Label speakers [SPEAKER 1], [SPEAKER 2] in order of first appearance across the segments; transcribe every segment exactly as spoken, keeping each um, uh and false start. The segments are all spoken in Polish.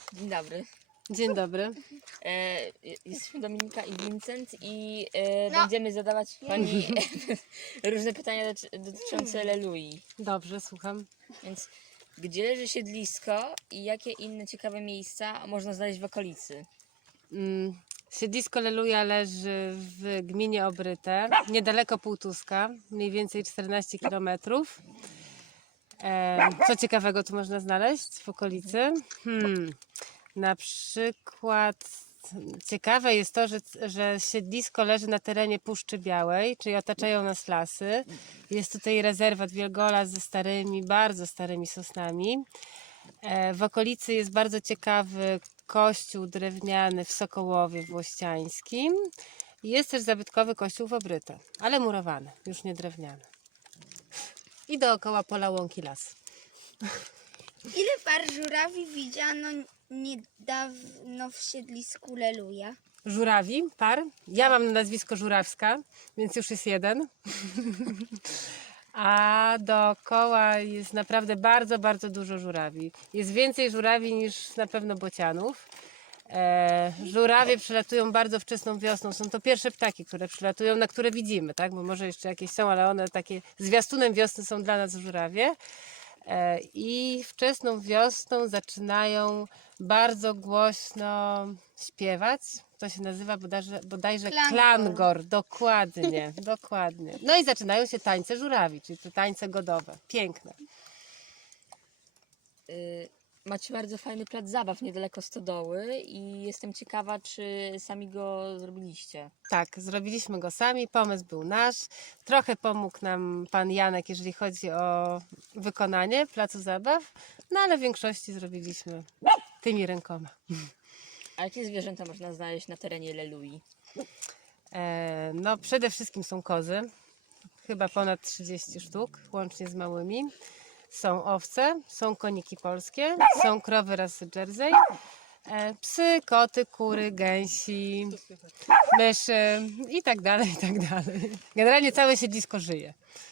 [SPEAKER 1] Dzień dobry.
[SPEAKER 2] Dzień dobry.
[SPEAKER 1] E, jesteśmy Dominika i Vincent i e,
[SPEAKER 3] No.
[SPEAKER 1] będziemy zadawać Pani różne pytania doty- dotyczące Lelui.
[SPEAKER 2] Dobrze, słucham.
[SPEAKER 1] Więc gdzie leży siedlisko i jakie inne ciekawe miejsca można znaleźć w okolicy?
[SPEAKER 2] Mm, Siedlisko Leluja leży w gminie Obryte, niedaleko Półtuska, mniej więcej czternaście kilometrów. E, co ciekawego tu można znaleźć w okolicy? Hmm, na przykład ciekawe jest to, że, że siedlisko leży na terenie Puszczy Białej, czyli otaczają nas lasy. Jest tutaj rezerwat Wielgolas ze starymi, bardzo starymi sosnami. E, W okolicy jest bardzo ciekawy kościół drewniany w Sokołowie Włościańskim. Jest też zabytkowy kościół w Obryte, ale murowany, już nie drewniany. I dookoła pola łąki las.
[SPEAKER 3] Ile par żurawi widziano niedawno w siedlisku Leluja?
[SPEAKER 2] Żurawi, par. Ja mam na nazwisko Żurawska, więc już jest jeden. A dookoła jest naprawdę bardzo, bardzo dużo żurawi. Jest więcej żurawi niż na pewno bocianów. E, żurawie przylatują bardzo wczesną wiosną. Są to pierwsze ptaki, które przylatują, na które widzimy, tak? Bo może jeszcze jakieś są, ale one takie zwiastunem wiosny są dla nas żurawie. E, I wczesną wiosną zaczynają bardzo głośno śpiewać. To się nazywa bodajże, bodajże
[SPEAKER 3] Klangor.
[SPEAKER 2] klangor. Dokładnie, dokładnie. No i zaczynają się tańce żurawi, czyli te tańce godowe. Piękne.
[SPEAKER 1] Y, Macie bardzo fajny plac zabaw niedaleko stodoły i jestem ciekawa, czy sami go zrobiliście.
[SPEAKER 2] Tak, zrobiliśmy go sami, pomysł był nasz. Trochę pomógł nam pan Janek, jeżeli chodzi o wykonanie placu zabaw, no ale w większości zrobiliśmy tymi rękoma.
[SPEAKER 1] A jakie zwierzęta można znaleźć na terenie Lelui?
[SPEAKER 2] E, no przede wszystkim są kozy, chyba ponad trzydzieści sztuk, łącznie z małymi. Są owce, są koniki polskie, są krowy rasy Jersey, e, psy, koty, kury, gęsi, myszy i tak dalej, i tak dalej. Generalnie całe siedlisko żyje.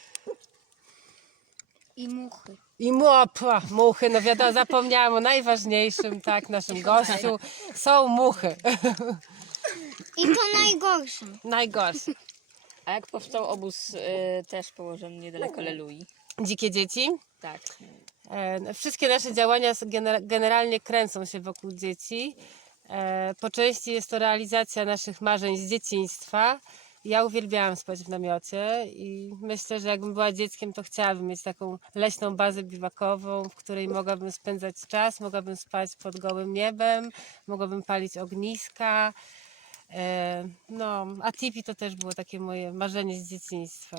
[SPEAKER 3] I muchy.
[SPEAKER 2] I muopła, muchy, no wiadomo, zapomniałam o najważniejszym, tak, naszym gościu. Są muchy.
[SPEAKER 3] I to najgorsze.
[SPEAKER 2] Najgorsze.
[SPEAKER 1] A jak powstał obóz y, też położony niedaleko Lelui?
[SPEAKER 2] Dzikie dzieci.
[SPEAKER 1] Tak.
[SPEAKER 2] E, Wszystkie nasze działania s- gener- generalnie kręcą się wokół dzieci. E, Po części jest to realizacja naszych marzeń z dzieciństwa. Ja uwielbiałam spać w namiocie i myślę, że jakbym była dzieckiem, to chciałabym mieć taką leśną bazę biwakową, w której mogłabym spędzać czas, mogłabym spać pod gołym niebem, mogłabym palić ogniska. E, No, a tipi to też było takie moje marzenie z dzieciństwa.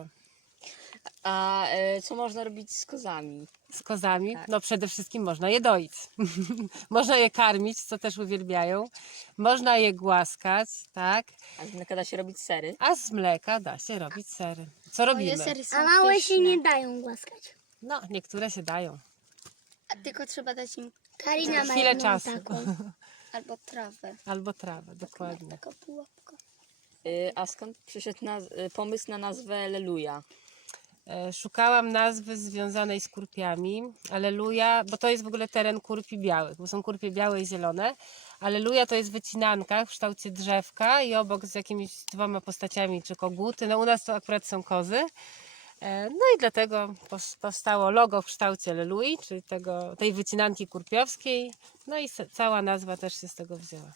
[SPEAKER 1] A y, co można robić z kozami?
[SPEAKER 2] Z kozami,
[SPEAKER 1] Tak.
[SPEAKER 2] no przede wszystkim można je doić. Można je karmić, co też uwielbiają. Można je głaskać, tak?
[SPEAKER 1] A z mleka da się robić sery?
[SPEAKER 2] A z mleka da się robić sery. Co robimy?
[SPEAKER 3] A małe się nie dają głaskać.
[SPEAKER 2] No, niektóre się dają.
[SPEAKER 3] A tylko trzeba dać im Karina ma
[SPEAKER 2] Chwilę
[SPEAKER 3] jedną
[SPEAKER 2] czasu.
[SPEAKER 3] taką. Albo trawę.
[SPEAKER 2] Albo trawę, dokładnie.
[SPEAKER 3] Taka pułapka.
[SPEAKER 1] Y, a skąd przyszedł naz- y, pomysł na nazwę Leluja?
[SPEAKER 2] E, Szukałam nazwy związanej z kurpiami. Aleluja, bo to jest w ogóle teren kurpi białych, bo są kurpie białe i zielone. Aleluja to jest wycinanka w kształcie drzewka i obok z jakimiś dwoma postaciami, czy koguty. No u nas to akurat są kozy. E, No i dlatego pos- powstało logo w kształcie Lelui, czyli tego, tej wycinanki kurpiowskiej. No i se- cała nazwa też się z tego wzięła.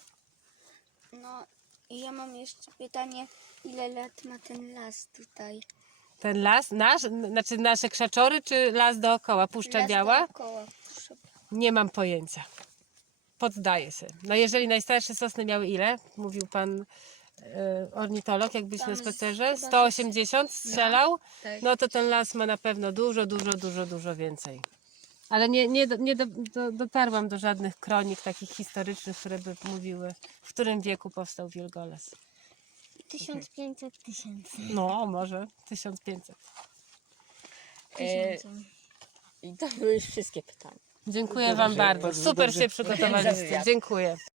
[SPEAKER 3] No i ja mam jeszcze pytanie, ile lat ma ten las tutaj?
[SPEAKER 2] Ten las, nasz, n- znaczy nasze krzaczory, czy las dookoła, Puszcza
[SPEAKER 3] Las
[SPEAKER 2] Biała?
[SPEAKER 3] dookoła. Proszę.
[SPEAKER 2] Nie mam pojęcia. Poddaję się. No jeżeli najstarsze sosny miały ile? Mówił pan e, ornitolog, jak byliśmy na
[SPEAKER 3] Tam z-
[SPEAKER 2] spacerze.
[SPEAKER 3] chyba
[SPEAKER 2] sto osiemdziesiąt strzelał?
[SPEAKER 3] Tak.
[SPEAKER 2] No to ten las ma na pewno dużo, dużo, dużo, dużo więcej. Ale nie, nie, do- nie do, do, dotarłam do żadnych kronik takich historycznych, które by mówiły, w którym wieku powstał Wielgolas.
[SPEAKER 3] tysiąc pięćset tysięcy.
[SPEAKER 2] No, może tysiąc pięćset.
[SPEAKER 1] E, I to były już wszystkie pytania.
[SPEAKER 2] Dziękuję
[SPEAKER 4] Dobrze,
[SPEAKER 2] Wam bardzo.
[SPEAKER 4] bardzo
[SPEAKER 2] Super
[SPEAKER 4] dobrze.
[SPEAKER 2] się przygotowaliście.
[SPEAKER 1] Dziękuję.
[SPEAKER 2] Dziękuję.